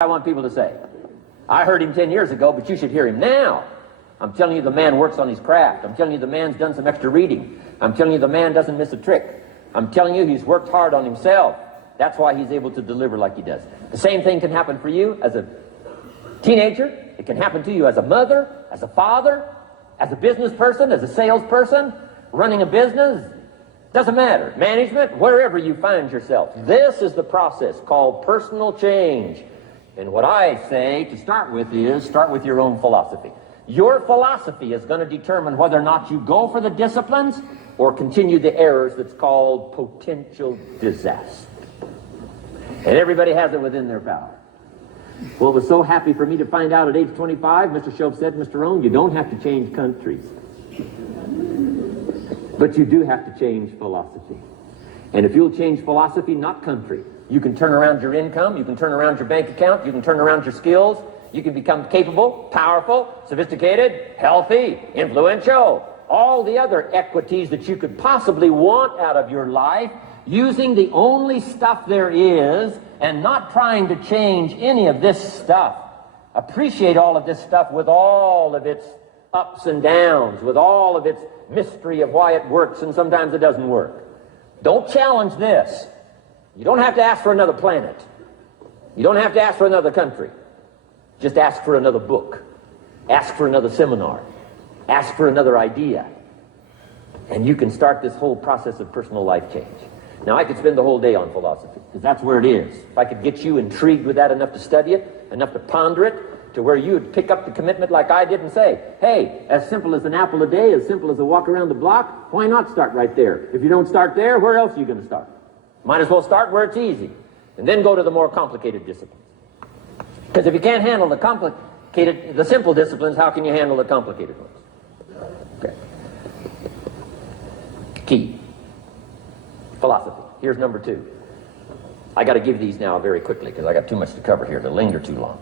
I want people to say, I heard him 10 years ago, but you should hear him now. I'm telling you the man works on his craft. I'm telling you the man's done some extra reading. I'm telling you the man doesn't miss a trick. I'm telling you he's worked hard on himself. That's why he's able to deliver like he does. The same thing can happen for you as a teenager. It can happen to you as a mother, as a father, as a business person, as a salesperson, running a business. Doesn't matter. Management, wherever you find yourself. This is the process called personal change. And what I say to start with is, start with your own philosophy. Your philosophy is going to determine whether or not you go for the disciplines or continue the errors that's called potential disaster. And everybody has it within their power. Well, it was so happy for me to find out at age 25, Mr. Shove said, Mr. Rohn, you don't have to change countries. But you do have to change philosophy. And if you'll change philosophy, not country, you can turn around your income, you can turn around your bank account, you can turn around your skills, you can become capable, powerful, sophisticated, healthy, influential, all the other equities that you could possibly want out of your life, using the only stuff there is and not trying to change any of this stuff. Appreciate all of this stuff with all of its ups and downs, with all of its mystery of why it works and sometimes it doesn't work. Don't challenge this. You don't have to ask for another planet. You don't have to ask for another country. Just ask for another book. Ask for another seminar. Ask for another idea. And you can start this whole process of personal life change. Now, I could spend the whole day on philosophy, because that's where it is. If I could get you intrigued with that enough to study it, enough to ponder it, to where you would pick up the commitment like I did and say, hey, as simple as an apple a day, as simple as a walk around the block, why not start right there? If you don't start there, where else are you going to start? Might as well start where it's easy, and then go to the more complicated disciplines. Because if you can't handle the simple disciplines, how can you handle the complicated ones? Okay. Key. Philosophy. Here's number 2. I got to give these now very quickly because I got too much to cover here to linger too long.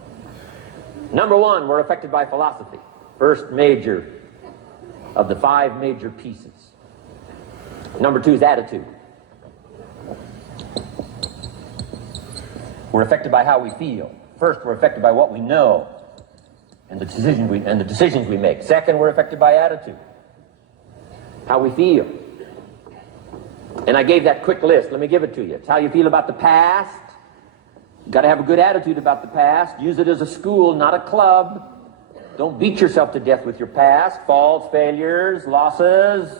Number 1, we're affected by philosophy. First major of the 5 major pieces. Number 2 is attitude. We're affected by how we feel. First, we're affected by what we know and the decisions we make. Second, we're affected by attitude, how we feel. And I gave that quick list. Let me give it to you. It's how you feel about the past. You've got to have a good attitude about the past. Use it as a school, not a club. Don't beat yourself to death with your past. Faults, failures, losses.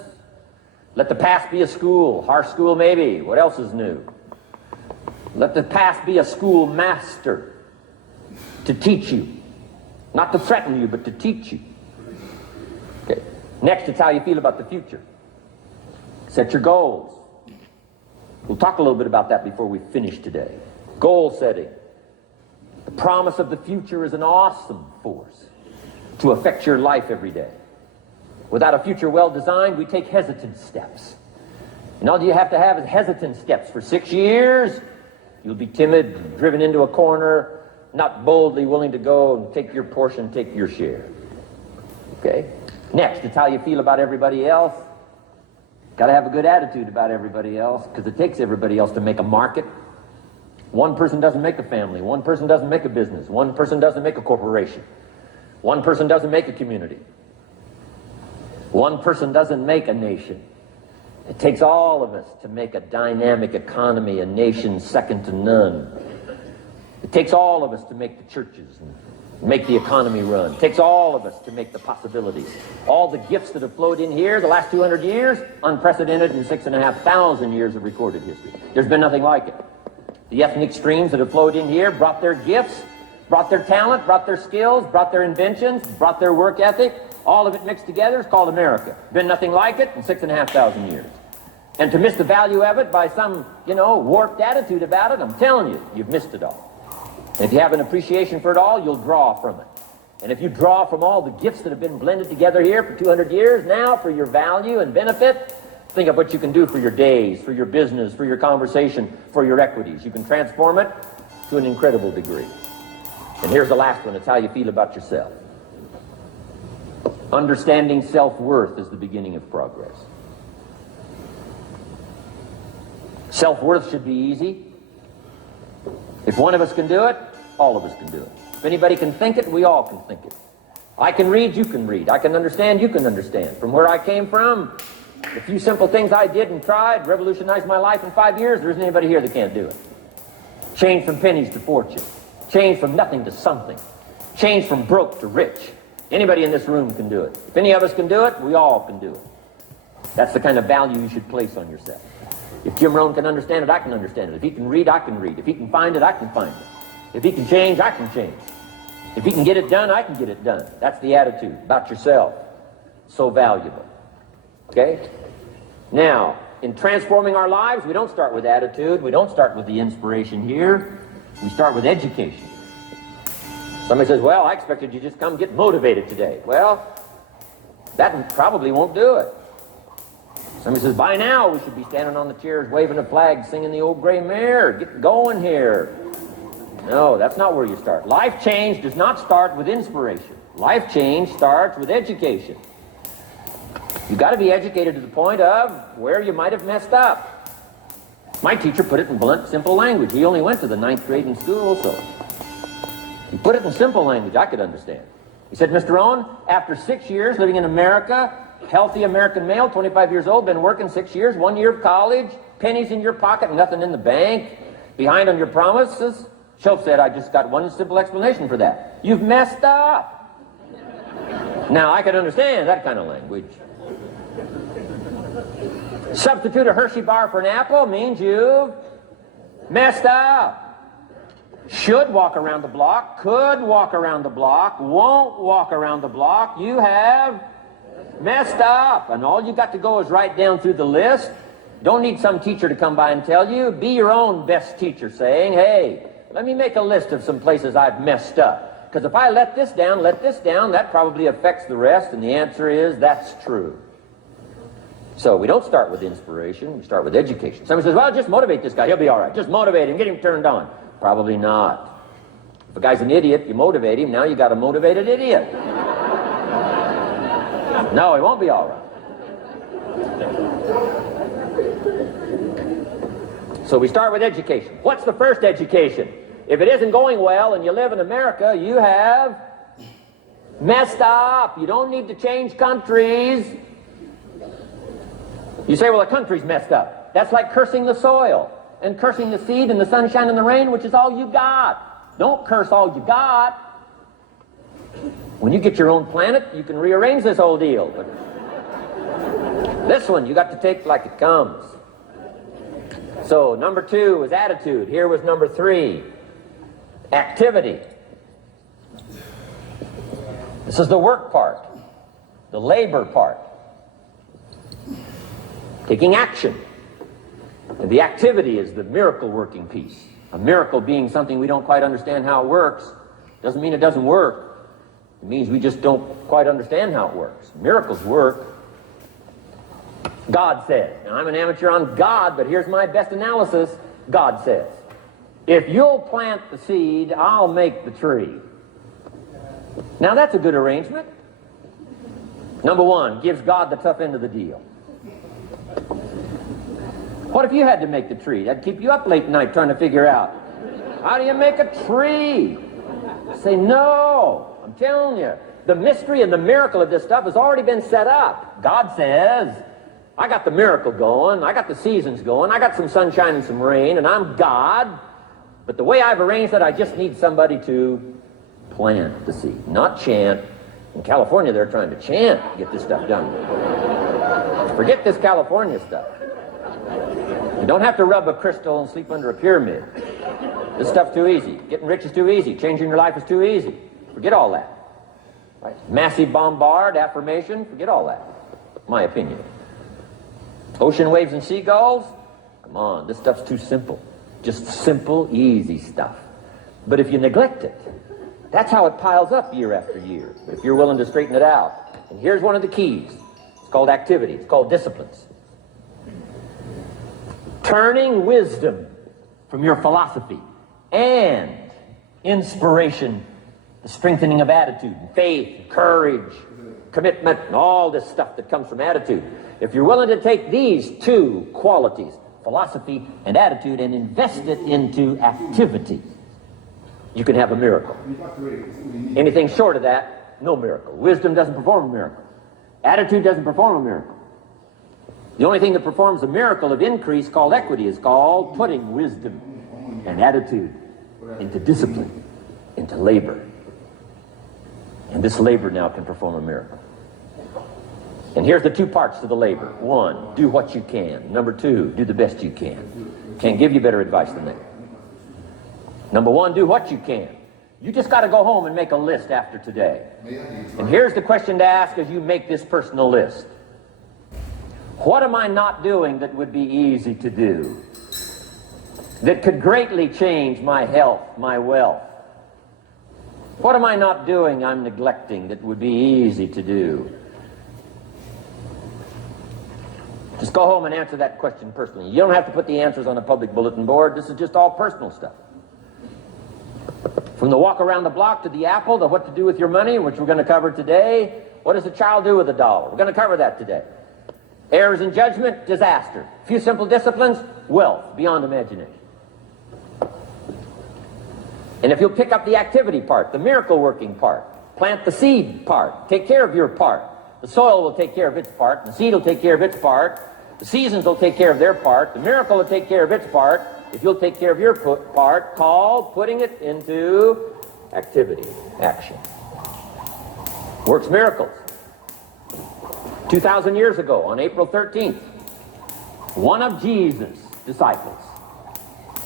Let the past be a school. Harsh school maybe. What else is new? Let the past be a school master to teach you. Not to threaten you, but to teach you. Okay. Next, it's how you feel about the future. Set your goals. We'll talk a little bit about that before we finish today. Goal setting. The promise of the future is an awesome force to affect your life every day. Without a future well designed, we take hesitant steps. And all you have to have is hesitant steps for 6 years. You'll be timid, driven into a corner, not boldly willing to go and take your portion, take your share. Okay? Next, it's how you feel about everybody else. Got to have a good attitude about everybody else, because it takes everybody else to make a market. One person doesn't make a family. One person doesn't make a business. One person doesn't make a corporation. One person doesn't make a community. One person doesn't make a nation. It takes all of us to make a dynamic economy, a nation second to none. It takes all of us to make the churches and make the economy run. It takes all of us to make the possibilities. All the gifts that have flowed in here the last 200 years, unprecedented in 6,500 years of recorded history. There's been nothing like it. The ethnic streams that have flowed in here brought their gifts, brought their talent, brought their skills, brought their inventions, brought their work ethic. All of it mixed together is called America. Been nothing like it in 6,500 years. And to miss the value of it by some, warped attitude about it, I'm telling you, you've missed it all. And if you have an appreciation for it all, you'll draw from it. And if you draw from all the gifts that have been blended together here for 200 years now for your value and benefit, think of what you can do for your days, for your business, for your conversation, for your equities. You can transform it to an incredible degree. And here's the last one. It's how you feel about yourself. Understanding self-worth is the beginning of progress. Self-worth should be easy. If one of us can do it, All of us can do it. If anybody can think it, we all can think it. I can read, you can read. I can understand, you can understand. From where I came from, the few simple things I did and tried revolutionized my life in 5 years. There isn't anybody here that can't do it. Change from pennies to fortune. Change from nothing to something. Change from broke to rich. Anybody in this room can do it. If any of us can do it, we all can do it. That's the kind of value you should place on yourself. If Jim Rohn can understand it, I can understand it. If he can read, I can read. If he can find it, I can find it. If he can change, I can change. If he can get it done, I can get it done. That's the attitude about yourself. So valuable. Okay? Now, in transforming our lives, we don't start with attitude. We don't start with the inspiration here. We start with education. Somebody says, well, I expected you to just come get motivated today. Well, that probably won't do it. Somebody says, by now we should be standing on the chairs, waving a flag, singing the old gray mare. Get going here. No, that's not where you start. Life change does not start with inspiration. Life change starts with education. You've got to be educated to the point of where you might have messed up. My teacher put it in blunt, simple language. He only went to the 9th grade in school, so he put it in simple language I could understand. He said, Mr. Rohn, after 6 years living in America, healthy American male, 25 years old, been working 6 years, 1 year of college, pennies in your pocket, nothing in the bank, behind on your promises. Shoaff said, I just got one simple explanation for that. You've messed up. Now, I can understand that kind of language. Substitute a Hershey bar for an apple means you've messed up. Should walk around the block, could walk around the block, won't walk around the block. You have messed up. And all you got to go is write down through the list. Don't need some teacher to come by and tell you. Be your own best teacher saying, hey, let me make a list of some places I've messed up. Because if I let this down, that probably affects the rest. And the answer is, that's true. So we don't start with inspiration, we start with education. Somebody says, well, just motivate this guy, he'll be all right. Just motivate him, get him turned on. Probably not. If a guy's an idiot, you motivate him, now you got a motivated idiot. No, he won't be all right. So we start with education. What's the first education? If it isn't going well and you live in America, you have messed up. You don't need to change countries. You say, well, the country's messed up. That's like cursing the soil and cursing the seed and the sunshine and the rain, which is all you got. Don't curse all you got. When you get your own planet, you can rearrange this whole deal. But this one, you got to take like it comes. So, number 2 was attitude. Here was number 3, activity. This is the work part, the labor part. Taking action. And the activity is the miracle working piece. A miracle being something we don't quite understand how it works doesn't mean it doesn't work. It means we just don't quite understand how it works. Miracles work. God says. Now, I'm an amateur on God, but here's my best analysis. God says, if you'll plant the seed, I'll make the tree. Now, that's a good arrangement. Number 1, gives God the tough end of the deal. What if you had to make the tree? That'd keep you up late at night trying to figure out, how do you make a tree? Say, no, I'm telling you, the mystery and the miracle of this stuff has already been set up. God says, I got the miracle going, I got the seasons going, I got some sunshine and some rain, and I'm God, but the way I've arranged it, I just need somebody to plant the seed, not chant. In California, they're trying to chant to get this stuff done. Forget this California stuff. You don't have to rub a crystal and sleep under a pyramid. This stuff's too easy. Getting rich is too easy. Changing your life is too easy. Forget all that. Right? Massive bombard, affirmation, forget all that. My opinion. Ocean waves and seagulls? Come on, this stuff's too simple. Just simple, easy stuff. But if you neglect it, that's how it piles up year after year. But if you're willing to straighten it out, and here's one of the keys. It's called activity. It's called disciplines. Turning wisdom from your philosophy and inspiration, the strengthening of attitude, faith, courage, commitment, and all this stuff that comes from attitude. If you're willing to take these 2 qualities, philosophy and attitude, and invest it into activity, you can have a miracle. Anything short of that, no miracle. Wisdom doesn't perform a miracle. Attitude doesn't perform a miracle. The only thing that performs a miracle of increase called equity is called putting wisdom and attitude into discipline, into labor. And this labor now can perform a miracle. And here's the two parts to the labor. One, do what you can. Number two, do the best you can. Can't give you better advice than that. Number one, do what you can. You just got to go home and make a list after today. And here's the question to ask as you make this personal list. What am I not doing that would be easy to do? That could greatly change my health, my wealth? What am I not doing I'm neglecting that would be easy to do? Just go home and answer that question personally. You don't have to put the answers on a public bulletin board. This is just all personal stuff. From the walk around the block to the apple to what to do with your money, which we're going to cover today. What does a child do with $1? We're going to cover that today. Errors in judgment, disaster. Few simple disciplines, wealth beyond imagination. And if you'll pick up the activity part, the miracle working part, plant the seed part, take care of your part. The soil will take care of its part, the seed will take care of its part, the seasons will take care of their part, the miracle will take care of its part, if you'll take care of your part, called putting it into activity, action. Works miracles. 2,000 years ago, on April 13th, one of Jesus' disciples.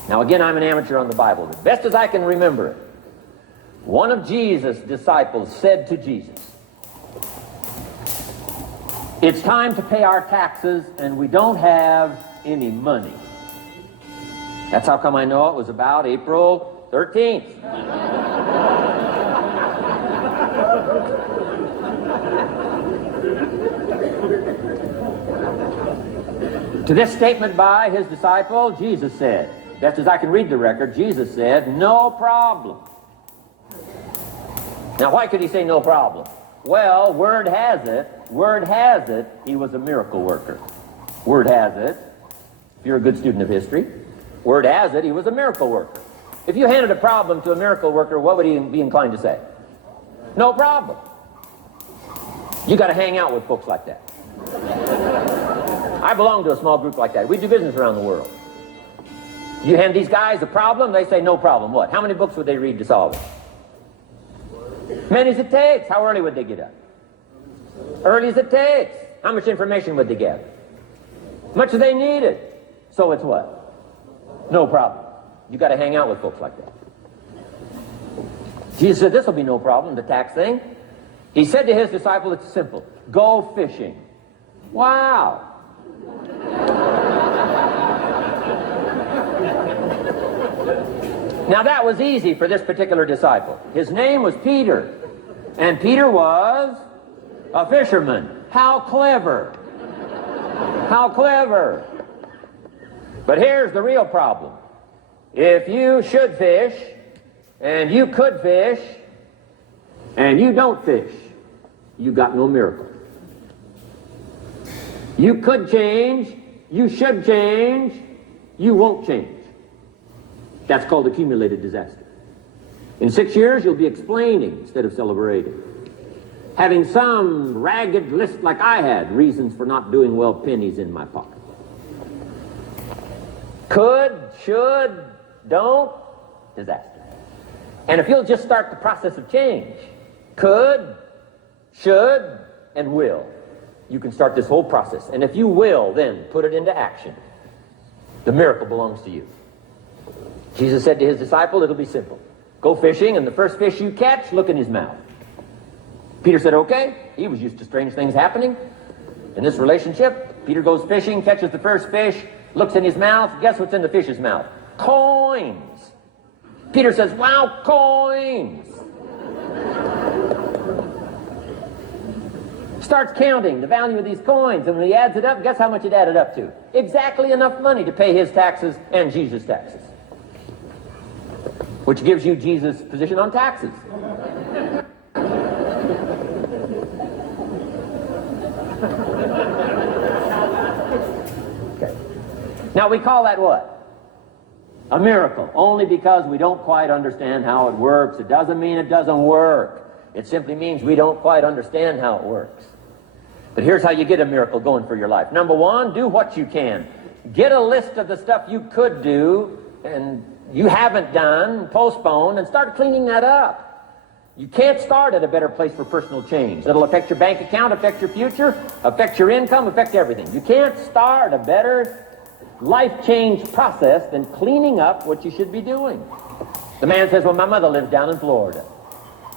Now again, I'm an amateur on the Bible. As best as I can remember it, one of Jesus' disciples said to Jesus, "It's time to pay our taxes and we don't have any money." That's how come I know it was about April 13th. To this statement by his disciple, Jesus said, best as I can read the record, Jesus said, "No problem." Now, why could he say no problem? Well, word has it, he was a miracle worker. Word has it, if you're a good student of history, word has it, he was a miracle worker. If you handed a problem to a miracle worker, what would he be inclined to say? No problem. You got to hang out with folks like that. I belong to a small group like that. We do business around the world. You hand these guys a problem, they say no problem. What? How many books would they read to solve it? Many as it takes. How early would they get up? Early as it takes. How much information would they gather? Much as they needed. So it's what? No problem. You got to hang out with folks like that. Jesus said this will be no problem, the tax thing. He said to his disciple, it's simple. Go fishing. Wow. Now that was easy for this particular disciple. His name was Peter. And Peter was a fisherman. How clever. How clever. But here's the real problem. If you should fish, and you could fish, and you don't fish, you got no miracle. You could change, you should change, you won't change. That's called accumulated disaster. In 6 years, you'll be explaining instead of celebrating. Having some ragged list like I had, reasons for not doing well, pennies in my pocket. Could, should, don't, disaster. And if you'll just start the process of change, could, should, and will, you can start this whole process. And if you will, then put it into action. The miracle belongs to you. Jesus said to his disciple, it'll be simple. Go fishing, and the first fish you catch, look in his mouth. Peter said, okay. He was used to strange things happening in this relationship. Peter goes fishing, catches the first fish, looks in his mouth. Guess what's in the fish's mouth? Coins. Peter says, wow, coins. Starts counting the value of these coins, and when he adds it up, guess how much it added up to? Exactly enough money to pay his taxes and Jesus' taxes. Which gives you Jesus' position on taxes. Okay. Now we call that what? A miracle, only because we don't quite understand how it works. It doesn't mean it doesn't work. It simply means we don't quite understand how it works. But here's how you get a miracle going for your life. Number one, do what you can. Get a list of the stuff you could do and you haven't done, postponed, and start cleaning that up. You can't start at a better place for personal change. It'll affect your bank account, affect your future, affect your income, affect everything. You can't start a better life change process than cleaning up what you should be doing. The man says, well, my mother lives down in Florida.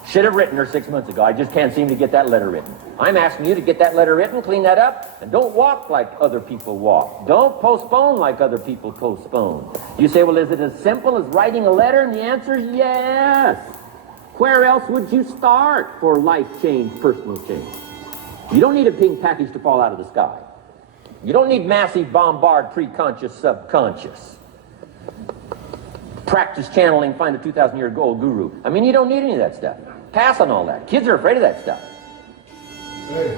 Should have written her 6 months ago. I just can't seem to get that letter written. I'm asking you to get that letter written, clean that up, and don't walk like other people walk. Don't postpone like other people postpone. You say, well, is it as simple as writing a letter? And the answer is yes. Where else would you start for life change, personal change? You don't need a pink package to fall out of the sky. You don't need massive bombard pre-conscious, subconscious. Practice channeling, find a 2,000-year-old guru. I mean, you don't need any of that stuff. Pass on all that. Kids are afraid of that stuff.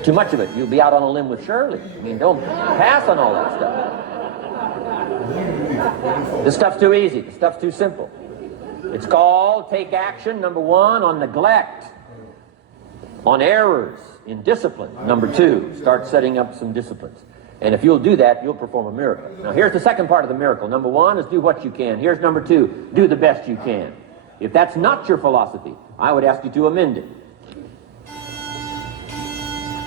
Too much of it. You'll be out on a limb with Shirley. I mean, don't pass on all that stuff. This stuff's too easy. This stuff's too simple. It's called take action, number one, on neglect, on errors in discipline. Number two, start setting up some disciplines. And if you'll do that, you'll perform a miracle. Now, here's the second part of the miracle. Number one is do what you can. Here's number two, do the best you can. If that's not your philosophy, I would ask you to amend it.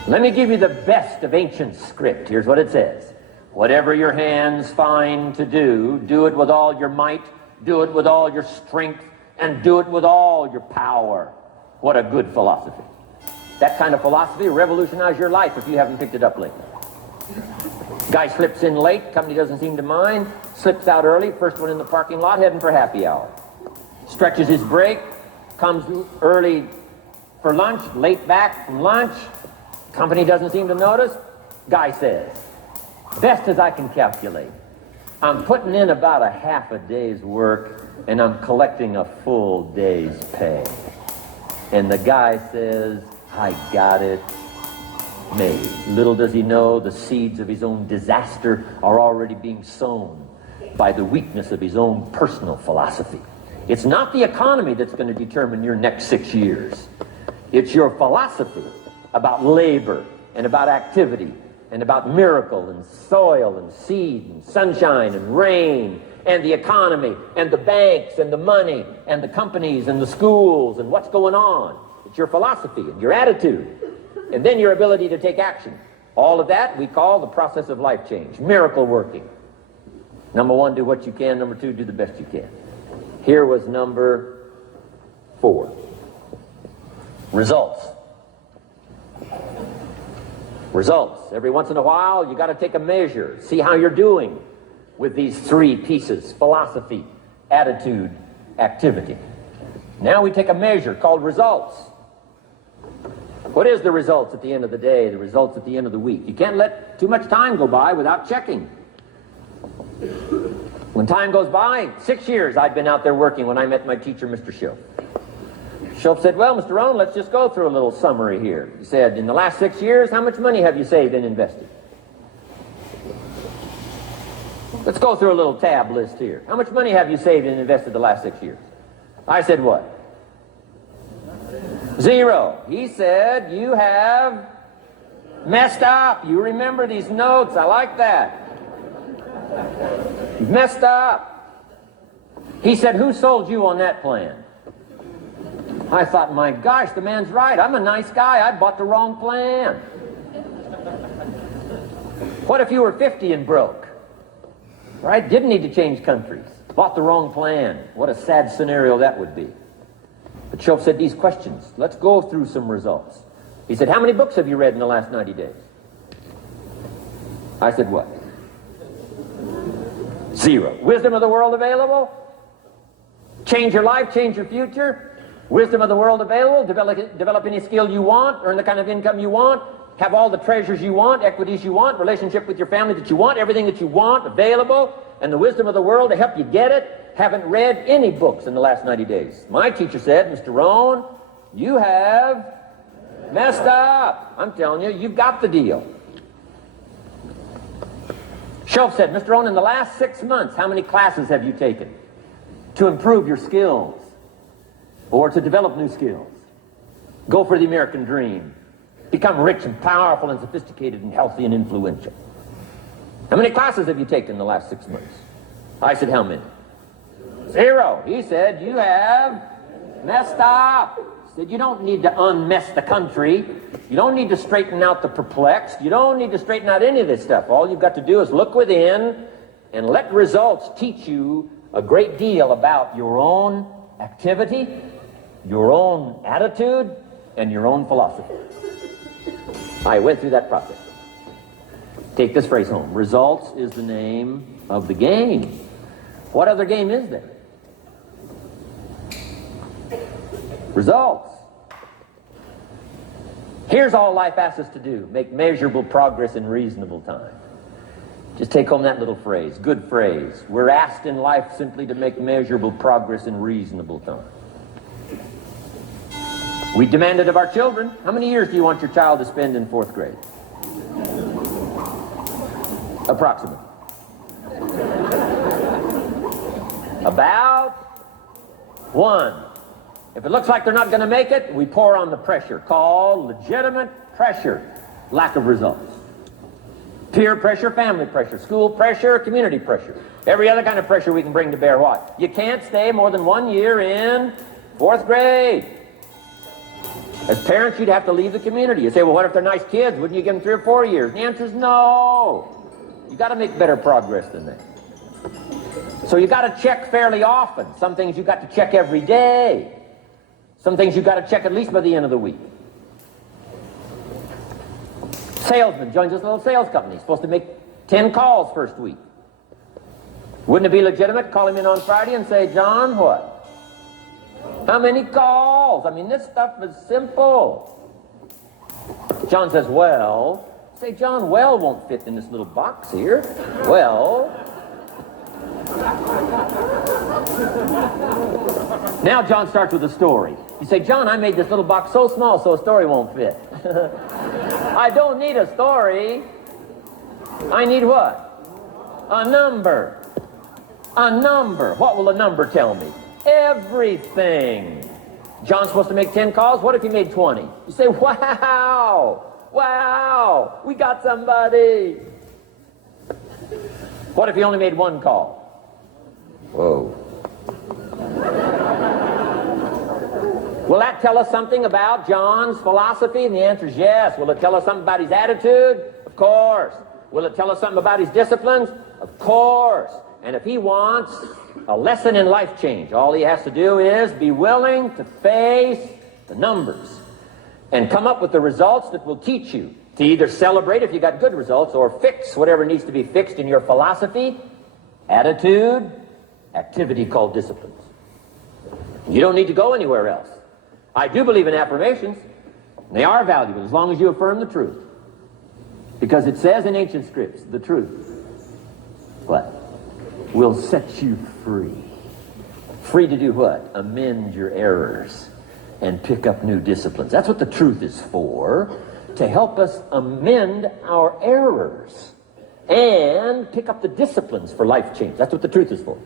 Let me give you the best of ancient script. Here's what it says. Whatever your hands find to do, do it with all your might, do it with all your strength, and do it with all your power. What a good philosophy. That kind of philosophy will revolutionize your life if you haven't picked it up lately. Guy slips in late, company doesn't seem to mind, slips out early, first one in the parking lot, heading for happy hour. Stretches his break, comes early for lunch, late back from lunch, company doesn't seem to notice. Guy says, best as I can calculate, I'm putting in about a half a day's work and I'm collecting a full day's pay. And the guy says, I got it made. Little does he know the seeds of his own disaster are already being sown by the weakness of his own personal philosophy. It's not the economy that's going to determine your next 6 years. It's your philosophy about labor and about activity and about miracle and soil and seed and sunshine and rain and the economy and the banks and the money and the companies and the schools and what's going on. It's your philosophy and your attitude. And then your ability to take action. All of that we call the process of life change. Miracle working. Number one, do what you can. Number two, do the best you can. Here was number 4. Results. Results. Every once in a while, you got to take a measure. See how you're doing with these 3 pieces. Philosophy, attitude, activity. Now we take a measure called results. What is the results at the end of the day, the results at the end of the week? You can't let too much time go by without checking. When time goes by, 6 years I'd been out there working when I met my teacher, Mr. Shope. Shope said, well, Mr. Rohn, let's just go through a little summary here. He said, in the last 6 years, how much money have you saved and invested? Let's go through a little tab list here. How much money have you saved and invested the last 6 years? I said, what? 0. He said, you have messed up. You remember these notes. I like that. You've messed up. He said, who sold you on that plan? I thought, my gosh, the man's right. I'm a nice guy. I bought the wrong plan. What if you were 50 and broke? Right? Didn't need to change countries. Bought the wrong plan. What a sad scenario that would be. But Shope said these questions. Let's go through some results. He said, how many books have you read in the last 90 days? I said, what? 0. Wisdom of the world available? Change your life, change your future? Wisdom of the world available? Develop any skill you want, earn the kind of income you want, have all the treasures you want, equities you want, relationship with your family that you want, everything that you want available, and the wisdom of the world to help you get it. Haven't read any books in the last 90 days. My teacher said, Mr. Rohn, you have messed up. I'm telling you, you've got the deal. Shope said, Mr. Rohn, in the last 6 months, how many classes have you taken? to improve your skills or to develop new skills. Go for the American dream. Become rich and powerful and sophisticated and healthy and influential. How many classes have you taken in the last 6 months? I said, how many? 0. He said, you have messed up. He said, you don't need to unmess the country. You don't need to straighten out the perplexed. You don't need to straighten out any of this stuff. All you've got to do is look within and let results teach you a great deal about your own activity, your own attitude, and your own philosophy. I went through that process. Take this phrase home. Results is the name of the game. What other game is there? Results. Here's all life asks us to do. Make measurable progress in reasonable time. Just take home that little phrase. Good phrase. We're asked in life simply to make measurable progress in reasonable time. We demand it of our children. How many years do you want your child to spend in 4th grade? Approximately. About 1. If it looks like they're not going to make it, we pour on the pressure, called legitimate pressure, lack of results. Peer pressure, family pressure, school pressure, community pressure. Every other kind of pressure we can bring to bear. What? You can't stay more than 1 year in 4th grade. As parents, you'd have to leave the community. You say, well, what if they're nice kids? Wouldn't you give them 3 or 4 years? And the answer is no. You got to make better progress than that. So you got to check fairly often. Some things you got to check every day. Some things you got to check at least by the end of the week. Salesman joins this little sales company. He's supposed to make 10 calls first week. Wouldn't it be legitimate? Call him in on Friday and say, John, what? How many calls? I mean, this stuff is simple. John says, well. Say, John, well won't fit in this little box here. Well. Now John starts with a story. You say, John, I made this little box so small so a story won't fit. I don't need a story. I need what? A number. A number. What will a number tell me? Everything. John's supposed to make 10 calls. What if he made 20? You say, wow. Wow. We got somebody. What if he only made 1 call? Whoa. Will that tell us something about John's philosophy? And the answer is yes. Will it tell us something about his attitude? Of course. Will it tell us something about his disciplines? Of course. And if he wants a lesson in life change, all he has to do is be willing to face the numbers and come up with the results that will teach you to either celebrate if you got good results or fix whatever needs to be fixed in your philosophy, attitude, activity called disciplines. You don't need to go anywhere else. I do believe in affirmations. They are valuable as long as you affirm the truth. Because it says in ancient scripts, the truth, what? Will set you free. Free to do what? Amend your errors and pick up new disciplines. That's what the truth is for, to help us amend our errors and pick up the disciplines for life change. That's what the truth is for.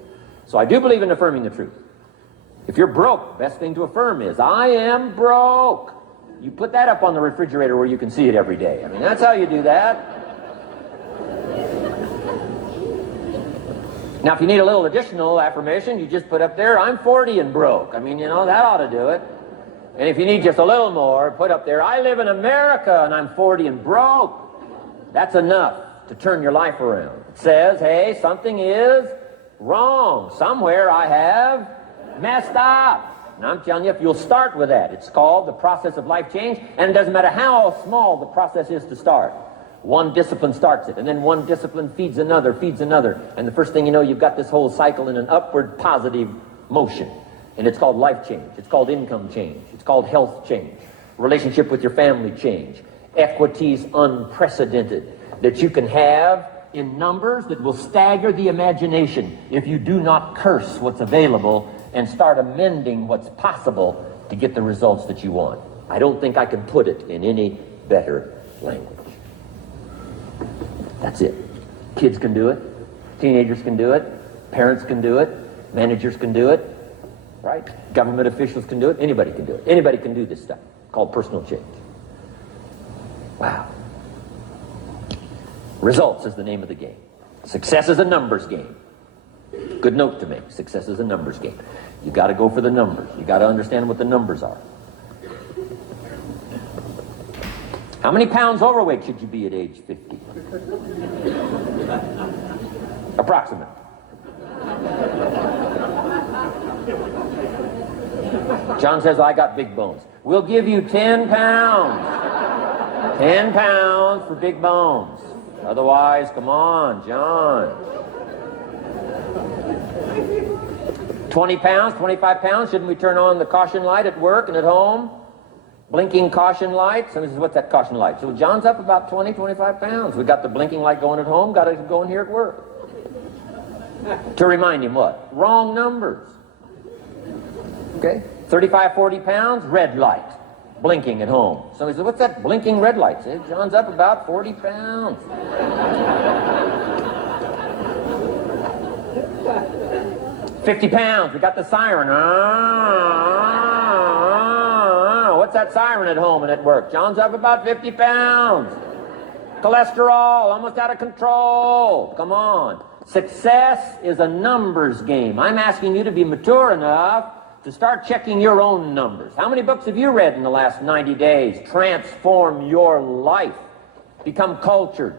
So I do believe in affirming the truth. If you're broke, best thing to affirm is, I am broke. You put that up on the refrigerator where you can see it every day. I mean, that's how you do that. Now, if you need a little additional affirmation, you just put up there, I'm 40 and broke. I mean, you know, that ought to do it. And if you need just a little more, put up there, I live in America and I'm 40 and broke. That's enough to turn your life around. It says, hey, something is wrong. Somewhere I have messed up. And I'm telling you, if you'll start with that, it's called the process of life change, and it doesn't matter how small the process is to start. One discipline starts it, and then one discipline feeds another, and the first thing you know, you've got this whole cycle in an upward positive motion. And it's called life change. It's called income change. It's called health change. Relationship with your family change. Equities unprecedented that you can have in numbers that will stagger the imagination if you do not curse what's available and start amending what's possible to get the results that you want. I don't think I can put it in any better language. That's it. Kids can do it. Teenagers can do it. Parents can do it. Managers can do it, right? Government officials can do it. Anybody can do it. Anybody can do this stuff called personal change. Wow. Results is the name of the game. Success is a numbers game. Good note to make. Success is a numbers game. You got to go for the numbers. You got to understand what the numbers are. How many pounds overweight should you be at age 50? Approximate. John says, I got big bones. We'll give you 10 pounds. 10 pounds for big bones. Otherwise, come on, John. 20 pounds, 25 pounds. Shouldn't we turn on the caution light at work and at home? Blinking caution light. Somebody says, what's that caution light? So John's up about 20, 25 pounds. We got the blinking light going at home, got it going here at work. To remind him what? Wrong numbers. Okay? 35, 40 pounds, red light. Blinking at home. Somebody says, what's that blinking red light? Say, John's up about 40 pounds. 50 pounds, we got the siren. What's that siren at home and at work? John's up about 50 pounds. Cholesterol, almost out of control. Come on. Success is a numbers game. I'm asking you to be mature enough to start checking your own numbers. How many books have you read in the last 90 days? Transform your life. Become cultured,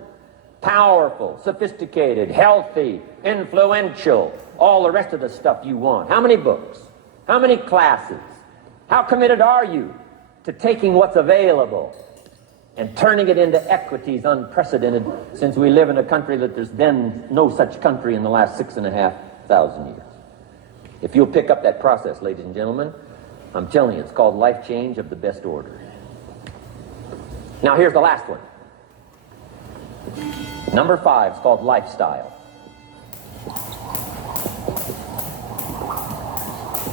powerful, sophisticated, healthy, influential, all the rest of the stuff you want. How many books? How many classes? How committed are you to taking what's available and turning it into equities unprecedented, since we live in a country that there's been no such country in the last 6,500 years? If you'll pick up that process, ladies and gentlemen, I'm telling you, it's called life change of the best order. Now here's the last one. Number 5 is called lifestyle.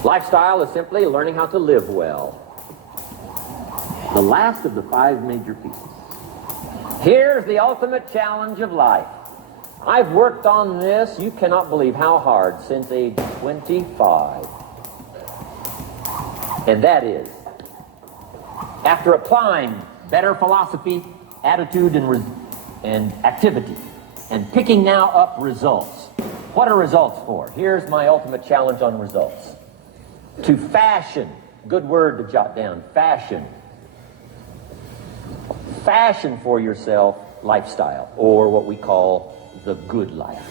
Lifestyle is simply learning how to live well. The last of the 5 major pieces. Here's the ultimate challenge of life. I've worked on this, you cannot believe how hard, since age 25. And that is, after applying better philosophy, attitude, and activity, and picking now up results. What are results for? Here's my ultimate challenge on results. To fashion, good word to jot down, fashion. Fashion for yourself lifestyle, or what we call the good life.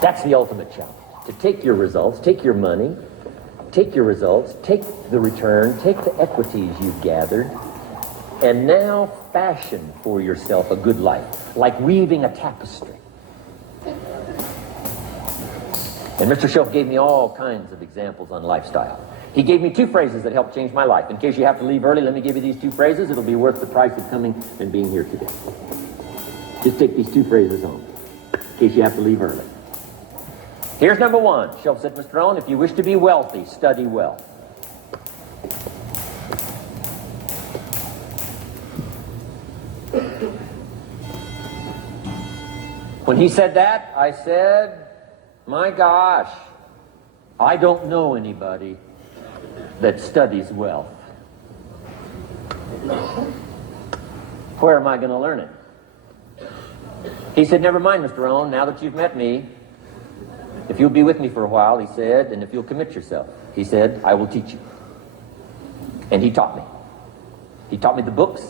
That's the ultimate challenge. To take your results, take your money, take your results, take the return, take the equities you've gathered, and now fashion for yourself a good life, like weaving a tapestry. And Mr. Shelf gave me all kinds of examples on lifestyle. He gave me 2 phrases that helped change my life. In case you have to leave early, let me give you these 2 phrases. It'll be worth the price of coming and being here today. Just take these 2 phrases home, in case you have to leave early. Here's number 1. Shelf said, Mr. Rohn, if you wish to be wealthy, study well. When he said that, I said, my gosh, I don't know anybody that studies wealth. Where am I going to learn it? He said, never mind, Mr. Rohn, now that you've met me, if you'll be with me for a while, he said, and if you'll commit yourself, he said, I will teach you. And he taught me. He taught me the books.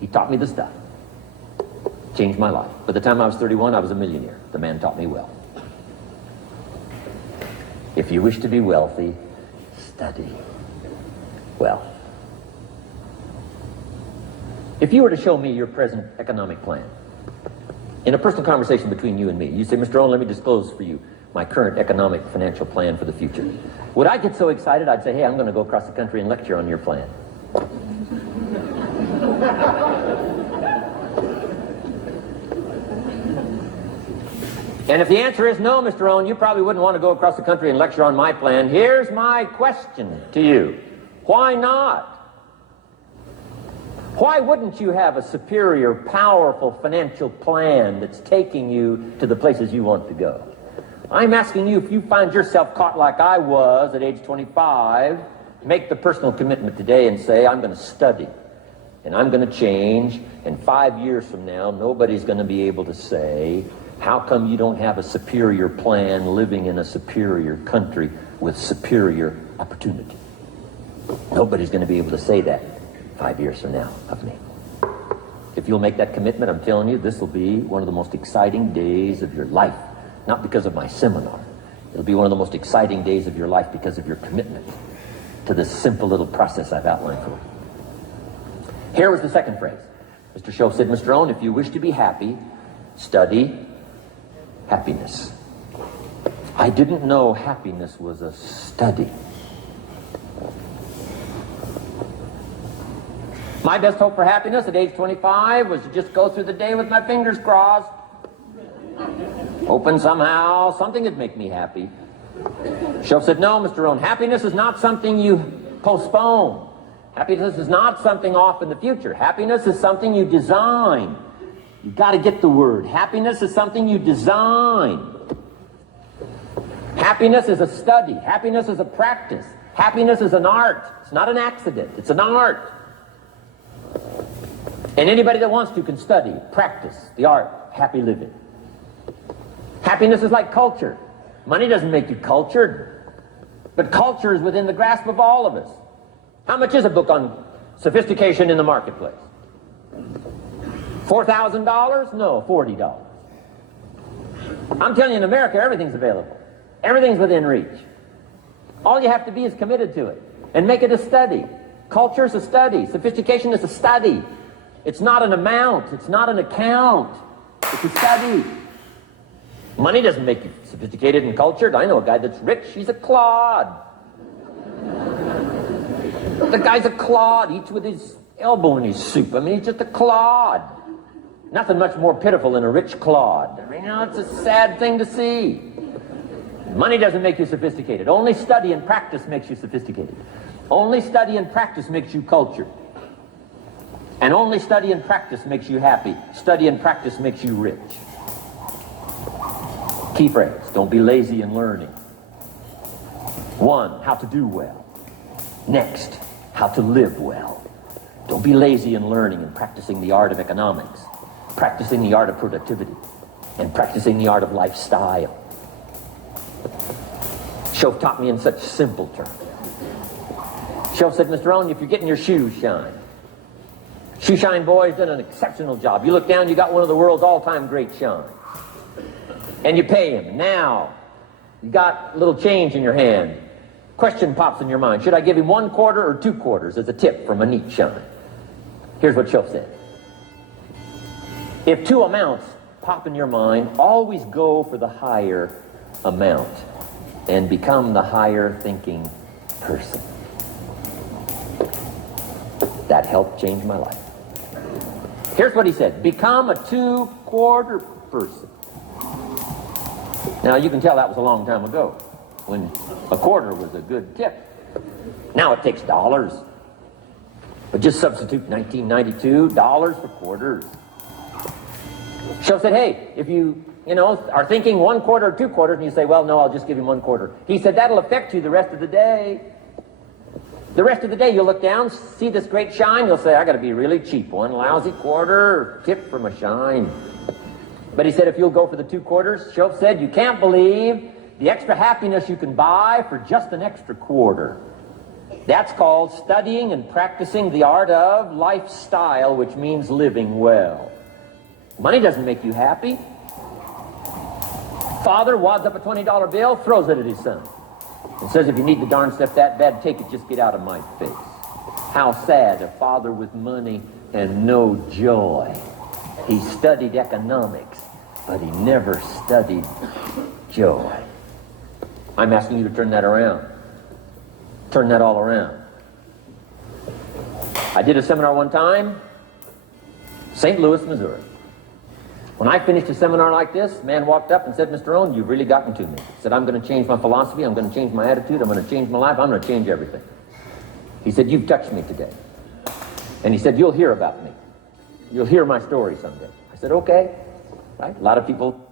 He taught me the stuff. Changed my life. By the time I was 31, I was a millionaire. The man taught me well. If you wish to be wealthy, study well. If you were to show me your present economic plan, in a personal conversation between you and me, you say, Mr. Rohn, let me disclose for you my current economic financial plan for the future. Would I get so excited, I'd say, hey, I'm going to go across the country and lecture on your plan. And if the answer is no, Mr. Rohn, you probably wouldn't want to go across the country and lecture on my plan. Here's my question to you. Why not? Why wouldn't you have a superior, powerful financial plan that's taking you to the places you want to go? I'm asking you, if you find yourself caught like I was at age 25, make the personal commitment today and say, I'm going to study and I'm going to change, and 5 years from now, nobody's going to be able to say, how come you don't have a superior plan living in a superior country with superior opportunity? Nobody's going to be able to say that 5 years from now of me. If you'll make that commitment, I'm telling you, this will be one of the most exciting days of your life. Not because of my seminar. It'll be one of the most exciting days of your life because of your commitment to this simple little process I've outlined for you. Here was the second phrase. Mr. Schoaf said, Mr. Rohn, if you wish to be happy, study happiness. I didn't know happiness was a study. My best hope for happiness at age 25 was to just go through the day with my fingers crossed. Hoping somehow something would make me happy. Schoaf said, no, Mr. Rohn, happiness is not something you postpone. Happiness is not something off in the future. Happiness is something you design. You've got to get the word. Happiness is something you design. Happiness is a study. Happiness is a practice. Happiness is an art. It's not an accident. It's an art. And anybody that wants to can study, practice the art, happy living. Happiness is like culture. Money doesn't make you cultured, but culture is within the grasp of all of us. How much is a book on sophistication in the marketplace? $4,000? No, $40. I'm telling you, in America, everything's available. Everything's within reach. All you have to be is committed to it and make it a study. Culture is a study. Sophistication is a study. It's not an amount. It's not an account. It's a study. Money doesn't make you sophisticated and cultured. I know a guy that's rich. He's a clod. The guy's a clod. Eats with his elbow in his soup. I mean, he's just a clod. Nothing much more pitiful than a rich clod. I mean, you know, it's a sad thing to see. Money doesn't make you sophisticated. Only study and practice makes you sophisticated. Only study and practice makes you cultured. And only study and practice makes you happy. Study and practice makes you rich. Key phrase, don't be lazy in learning. 1, how to do well. Next, how to live well. Don't be lazy in learning and practicing the art of economics, practicing the art of productivity, and practicing the art of lifestyle. Schoaf taught me in such simple terms. Schoaf said, Mr. Rohn, if you're getting your shoes shined, Shoe Shine Boy's done an exceptional job. You look down, you got one of the world's all-time great shines. And you pay him. Now, you got a little change in your hand. Question pops in your mind. Should I give him 1 quarter or 2 quarters as a tip from a neat shine? Here's what Schoaf said. If 2 amounts pop in your mind, always go for the higher amount and become the higher thinking person. That helped change my life. Here's what he said. Become a 2-quarter person. Now, you can tell that was a long time ago, when a quarter was a good tip. Now it takes dollars. But just substitute 1992, dollars for quarters. Schoaf said, hey, if you are thinking 1 quarter or 2 quarters, and you say, well, no, I'll just give him 1 quarter. He said, that'll affect you the rest of the day. The rest of the day, you'll look down, see this great shine, you'll say, I gotta be really cheap. 1 lousy quarter, tip from a shine. But he said, if you'll go for the 2 quarters, Schoaf said, you can't believe the extra happiness you can buy for just an extra quarter. That's called studying and practicing the art of lifestyle, which means living well. Money doesn't make you happy. Father wads up a $20 bill, throws it at his son, and says, if you need the darn stuff that bad, take it, just get out of my face. How sad, a father with money and no joy. He studied economics, but he never studied joy. I'm asking you to turn that around. Turn that all around. I did a seminar one time, St. Louis, Missouri. When I finished a seminar like this, a man walked up and said, Mr. Rohn, you've really gotten to me. He said, I'm going to change my philosophy, I'm going to change my attitude, I'm going to change my life, I'm going to change everything. He said, you've touched me today. And he said, you'll hear about me. You'll hear my story someday. I said, okay. Right? A lot of people